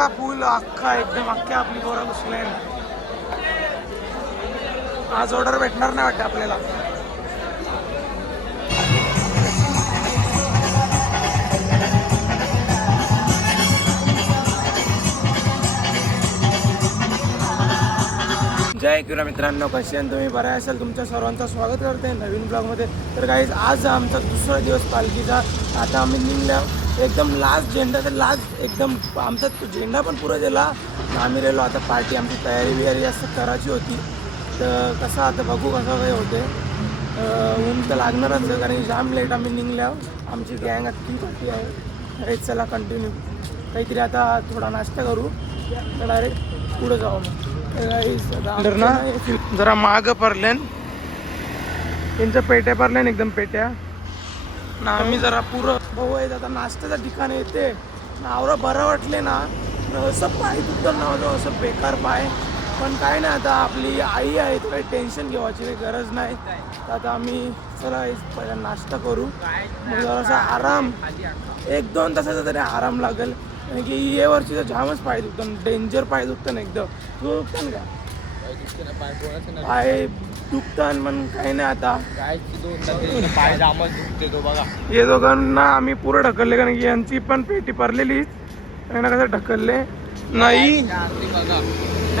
अख्खा फुल अख्खा एकदम अख्ख्या आपली पोरं घुसले. आज ऑर्डर भेटणार नाही वाटतं आपल्याला. जय किरा मित्रांनो, कसे आहे तुम्ही? बरे असाल? तुमच्या सर्वांचं स्वागत करते नवीन ब्लॉगमध्ये. तर गाईज आज आमचा दुसरा दिवस पालखीचा. आता आम्ही निघल्या एकदम लास्ट झेंडा, तर लास्ट एकदम आमचा तो झेंडा पण पुरा दिला. आम्ही राहिलो आता पार्टी, आमची तयारी बियारी असं करायची होती. तर कसं आता बघू कसं काही होते. ऊन तर लागणारच आहे कारण जाम लेट आम्ही निघल्या. आमची गँग अख्खी पार्टी आहे. अरे चला कंटिन्यू काहीतरी आता थोडा नाश्ता करू तर डायरेक्ट पुढं जाऊ. मग ना जरा मागं पडल्यान त्यांच्या पेट्या पडल्यान एकदम पेट्या ना. आम्ही जरा पुरं भाऊ आहे आता नाश्त्याचं ठिकाण येते ना. आवरा बरं वाटले ना, असं पाय दुखतं ना असं बेकार पाय. पण काय नाही, आता आपली आई आहे तर काही टेन्शन घेवायची काही गरज नाही. तर आता आम्ही चला पहिला नाश्ता करू, मग जरासा आराम 1-2 तासाचा तरी आराम लागेल. कारण की ये वर्षी तर जामच पाय दुखतं, डेंजर पाय दुखतं ना एकदम. तू दुखतं का? पाय दुखतात पण काही नाही. आता पाय जामच दुखते तो बघा. हे दोघांना आम्ही पुरं ढकलले कारण की यांची पण पेटी पडलेली. त्यांना कसं ढकलले नाही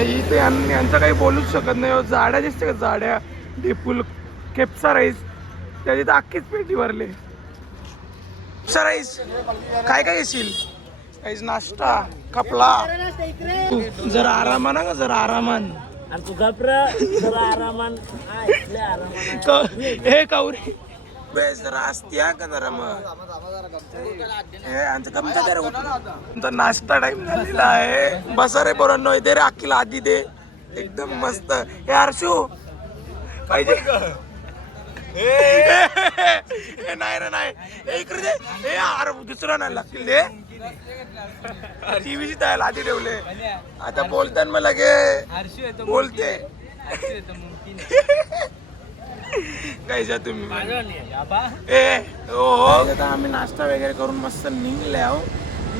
इथे यांचं काही बोलूच शकत नाही. जाड्या दिसते का, जाड्या डेपुल केपसा राईस त्याची तर अख्खीच पेटी भरले. केपसा राईस काय काय घेशील? काहीच नाश्ता कपला जरा आरामान का, जरा आरामान तू घाबरा जरा आरामान. हे कावरी बेस जरा असत्या का जरा. मग हे आमचं कमचा जरा तुमचा नाश्ता टाइम झालेला आहे. बसा रे पोरांनो, दे रे अख्खीला आधी दे. एकदम मस्त. हे हर्षू पाहिजे हे नाही रे नाही. इकडे दे. हे अरे दुसरा नाही लागतील दे. टीव्हीची तयार आधी ठेवले. आता बोलताना मला लगे बोलते काय तुम्ही. आता आम्ही नाश्ता वगैरे करून मस्त निघले आहो.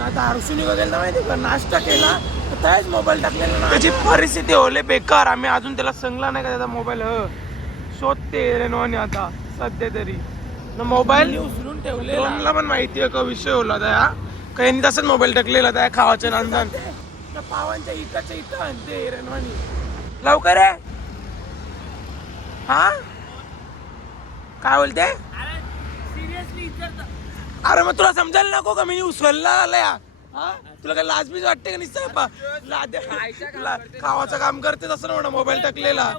आता हर्षूनी वगैरे माहिती का, नाश्ता केला तर त्याच मोबाईल टाकलेला ना. त्याची परिस्थिती होले बेकार. आम्ही अजून त्याला सांगला नाही का त्याचा मोबाईल शोधते रेनवाने आता सध्या तरी ना. मोबाईल उचलून ठेवले. मला पण माहिती आहे का विषय होला त्या काही तसंच मोबाईल टाकलेला त्या खावाच्या नांदन पावांच्या इटाच्या इटा आणते रेनवानी. लवकर आहे हा काय बोलते? अरे मग तुला समजायला नको का मी उचलला आलाय. हा तुला काय लाजबीज वाटते का? निसतं खावाचं काम करते तसं ना म्हणा मोबाईल टाकलेला.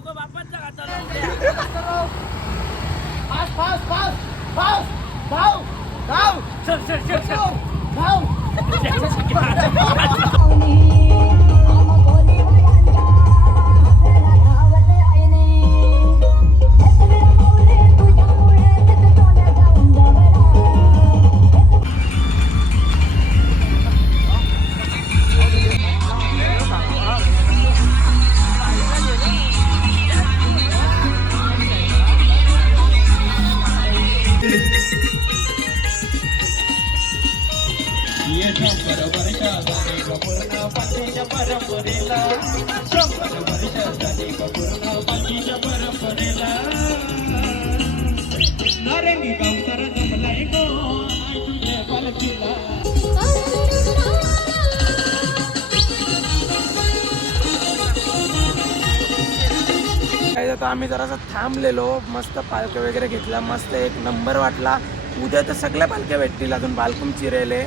आता आम्ही जरासा थांबलेलो, मस्त पालख्या वगैरे घेतला, मस्त एक नंबर वाटला. उद्या तर सगळ्या पालख्या भेटतील. अजून बालकुमची रेले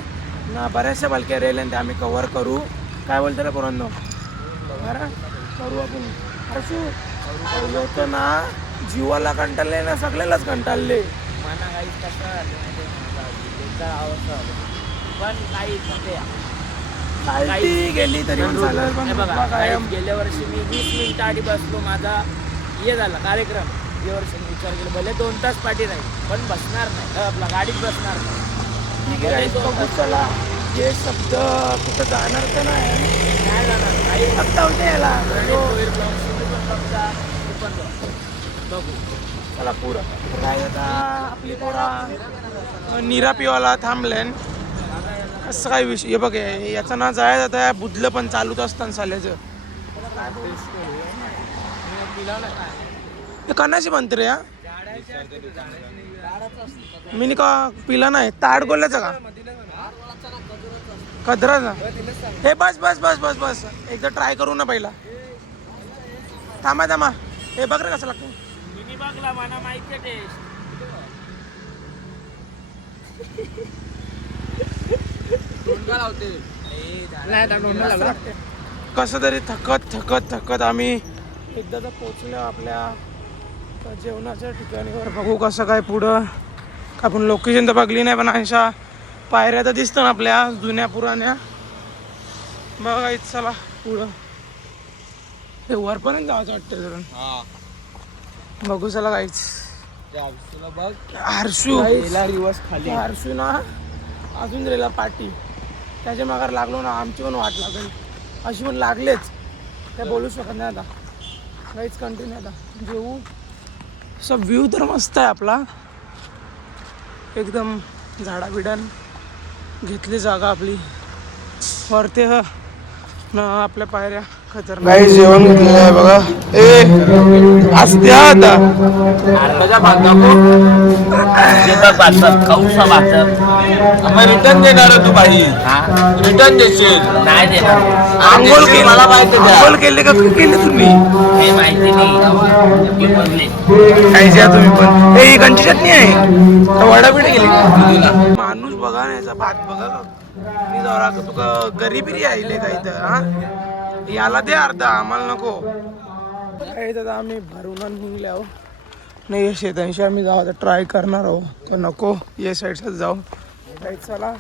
ना, बऱ्याचशा पालख्या रेले ते आम्ही कव्हर करू. काय बोलतो रे पोरांनो? बरं करू आपण. हर्षू लोक ना जीवाला कंटाळले ना, सगळ्यालाच कंटाळले. मना काही पण गेली तरी गेल्या वर्षी मी 20 मिनिटं आधी बसलो. माझा हे झाला कार्यक्रम. या वर्षी विचार केला भले 2 तास पाठी नाही पण बसणार नाही, आपला गाडीत बसणार नाही. ठीक आहे चला. हे शब्द कुठं जाणार तर नाही जाणार काही फक्त होते याला बघू. चला पुरं काय आता आपली पोरा निरा पिवाला थांबलेन. असं काय विषय हे बघ याचं ना जाय आता बुधलं पण चालूच असतं साल्याचं. हे कणाची बनते रे या मी का पिला नाही ताड गोल्याचा का कदराचा हे बस बस बस बस बस एकदा ट्राय करू ना पहिला थांबा थांबा हे बघ रे कसं लागतं मिनी बघला मला माहिती टेस्ट कसं तरी थकत थकत थकत आम्ही एकदा तर पोचलो आपल्या जेवणाच्या ठिकाणीवर. बघू कसं काय पुढं. आपण लोकेशन तर बघली नाही पण अशा पायऱ्या तर दिसतं ना आपल्या जुन्या पुराण्या. बघा चला पुढं हे वरपर्यंत जायचं वाटतं धरून. बघू चला काहीच हर्षू हर्षू ना अजून रेला पाठी त्याच्या मागार लागलो ना आमची पण वाट लागेल अशी पण लागलेच त्या बोलू शकत नाही आता. काहीच कंटिन्यू आता जेवू. सब व्ह्यू तर मस्त आहे आपला एकदम झाडाबिडान घेतली जागा आपली वरते ना आपल्या पायऱ्या खतरनाक. काही जेवण घेतलेलं आहे बघा ए आज द्या आता रिटर्न देणार तू बाई रिटर्न देशील नाही देणार आंघोळ केली मला माहिती आहे. आंघोळ केले का केले तुम्ही हे माहिती नाही बोलले काही द्या तुम्ही पण हे कंची चटणी आहे वडाबिड गेली माणूस बघा ना याचा भात बघा मी जरा तुका गरिबी आईले काही तर हा याला दे अर्धा आम्हाला नको. काही तर आम्ही भरून निघले आहो नाही शेतांशी आम्ही जाऊ आता ट्राय करणार आहो तर नको या साईडच जाऊ. काही चला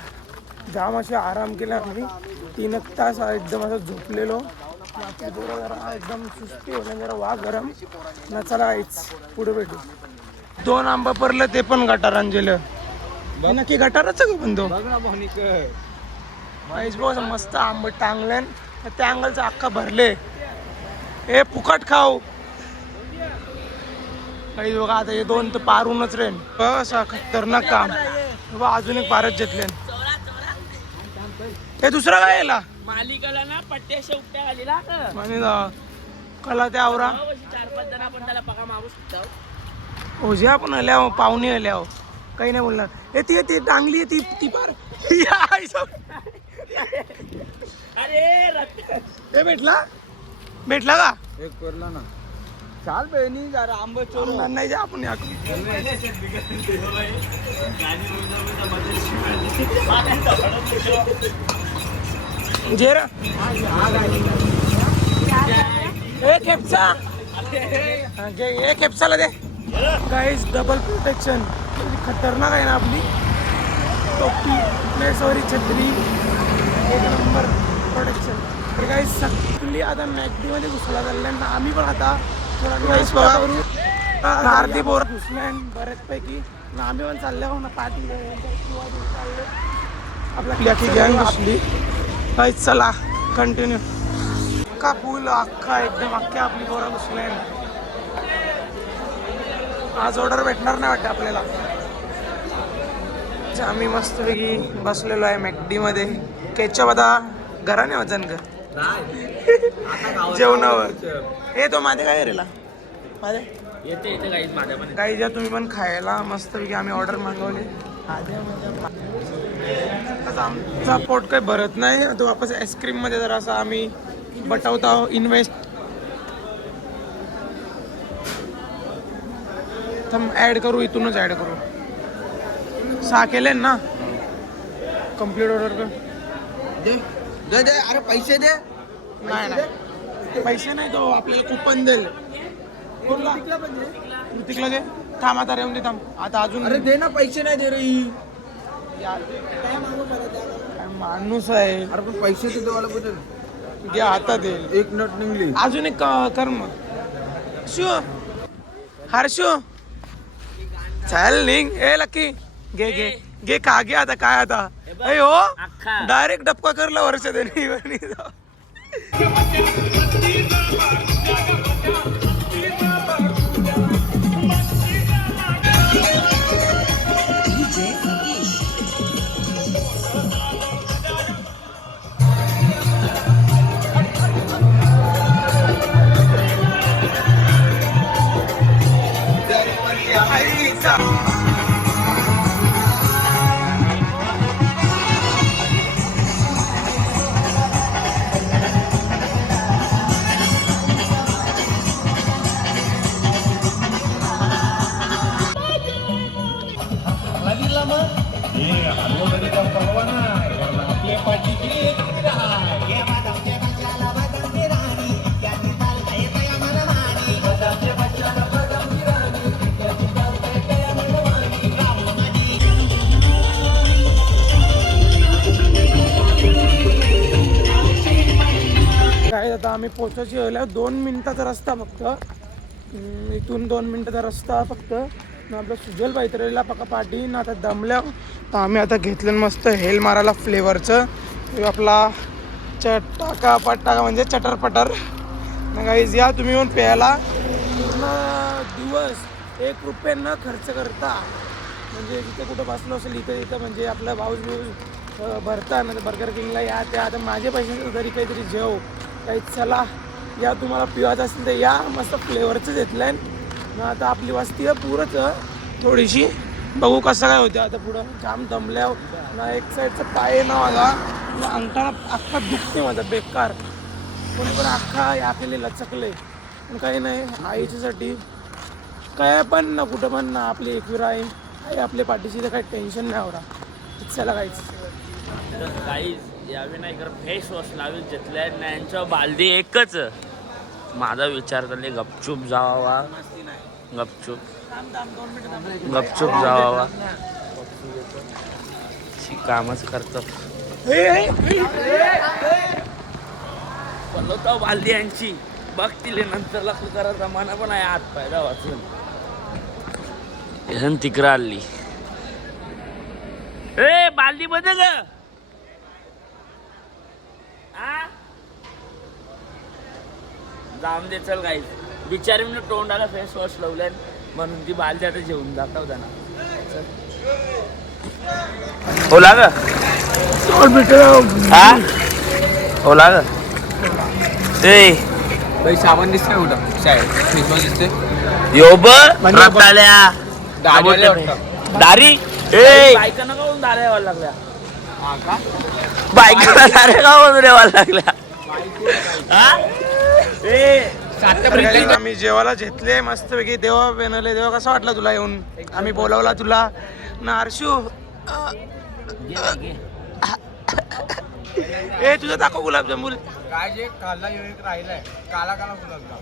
जाम असे आराम केला आम्ही 3 तास एकदम असं झोपलेलो बाकी पोरं जरा एकदम सुस्ती होणे जरा वा गरम ना. चला आईच पुढे भेटू. 2 आंबा परलं ते पण गटारान गेलं नक्की गटारच का पण तो आईच बघ मस्त आंबट टांगलं त्या अँगलचं अख्खा भरले हे फुकट खाऊ. काही बघा आता हे 2 तर पारूनच रेन असा खतरनाक काम बाबा. अजून एक पारच घेतले हे दुसरा काय याला मालिकाला ना पट्ट्याशा उपट्या आलेला आणि कला त्या आवरा 4-5 जण आपण त्याला पका मारू शकतो. ओझे आपण आल्या पाहुणे आल्या काही नाही बोलणार. हे ती टांगली आहे ती पार अरे हे भेटला का एक करला ना चाल बहिणी जरा आंबा चोर नाही जा आपण या जेरा खेपचा खेपसाला दे गाईस. डबल प्रोटेक्शन खतरनाक आहे ना आपली टोपी नाही सॉरी छत्री 1 नंबर प्रोटेक्शन. तर काही सक्ली आता मॅगडीमध्ये घुसला चालल्यानं आम्ही पण आता थोडा अर्धी बोर घुसल्या बऱ्याचपैकी ना आम्ही पण चालले हो ना पाठी चालले आपल्या अख्खी गँग घुसली. काहीच चला कंटिन्यू अख्खा पूल अख्खा एकदम अख्ख्या आपली बोरा घुसल्या. आज ऑर्डर भेटणार नाही वाटतं आपल्याला. आम्ही मस्तपैकी बसलेलो आहे मॅगडीमध्ये. केचप आता घराने वजन ग जेवणावर हे तो माझे काय रेला माझे येते काहीच माझ्या पण काही ज्या तुम्ही पण खायला मस्तपैकी आम्ही ऑर्डर मागवले. आमचा पोट काही भरत नाही तो वापस आईस्क्रीम मध्ये जरा असं आम्ही बटवत आहोत इन्व्हेस्ट. ऍड करू इथूनच ऍड करू 6 केले ना कम्प्लीट ऑर्डर कर दे दे अरे पैसे दे नाही पैसे नाही तो आपल्याला कुपन देईल. ऋतिकला घे थांब आता रेवून दे थांब आता अजून अरे दे ना पैसे नाही दे रे काय माणूस आहे. अरे पण पैसे तर देवाला पाहिजे घे आता दे 1 नट निघली अजून एक कर मग शू हर्षू चल निघ ए लकी घे घे घे का घे आता काय आता अय हो डायरेक्ट डबका करला वर्ष देणे काय आता आम्ही पोचायची वेळेला 2 मिनिटाचा रस्ता फक्त. इथून 2 मिनिटाचा रस्ता फक्त. न आपलं सुजल पायतरेला पका पाठी ना आता दमल्या. तर आम्ही आता घेतलं मस्त हेल मारायला फ्लेवरचं. आपला चटाका पटाका म्हणजे चटरपटर. गाईज या तुम्ही येऊन प्यायला. पूर्ण दिवस 1 रुपये न खर्च करता म्हणजे जिथे कुठं बसलो असेल इथं म्हणजे आपलं भाऊज भरता ना बर्गर किंगला या त्या. आता माझे पैसे घरी काहीतरी जेव काही चला या तुम्हाला पिवायचं असेल तर या. मस्त फ्लेवरचं घेतलं आहे ना. आता आपली वस्ती आहे पुरंच थोडीशी. बघू कसं काय होतं आता पुढं. जाम दमल्यावर ना एक साईडचा पाय ना माझा अंगठा अख्खा दुखते माझा बेकार. कोणी पण अख्खा या केले लचकले पण काही नाही. आईच्यासाठी काय पण ना कुठं पण ना आपली एकविरा आहे आई आपल्या पाठीशी. तर काही टेन्शन नाही आवरा. चला काहीच यावे नाही कर फेस वॉश लावी घेतल्या ना यांच्या बालदी एकच. माझा विचार करले गपचूप जावा गपचूप जावा कामच करतो. बोलवतो बालदी यांची बघतील नंतर लक्ष करायचा मना पण आहे. हात पायदा वाचून ह्यान तिकडं आली. ए बालदी बंद ग. जाऊन दे चल काही बिचारी मी तोंडाला फेस वॉश लावल्या म्हणून ती बालदी आता जेवून जाता त्यांना. ओला ग ओला ग ए सामान दिसतंय कुठं शाळेत दिसते यो बल्या दारी. ए बायकांना काऊन दाऱ्या यावायला लागल्या. बायकांना दाऱ्या काऊन यावायला लागल्या. आम्ही जेवायला घेतले मस्तपैकी. देवा बनवले. देवा कसं वाटलं तुला येऊन. आम्ही बोलावला तुला ना हर्षू. ए तुझं दाखव गुलाबजामुन. काय जे काला एक राहिलाय काला काला गुलाबजाम.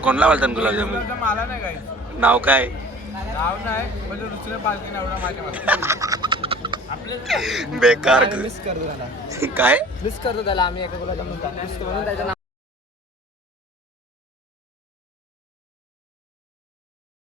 कोणला बोलतात गुलाबजामुन. मला नाही काय नाव काय. नाव नाही म्हणजे दुसऱ्या पालखीने एवढा माझ्या बेकार मिस करतो त्याला काय मिस करतो त्याला आम्ही एका गुलाबजामुन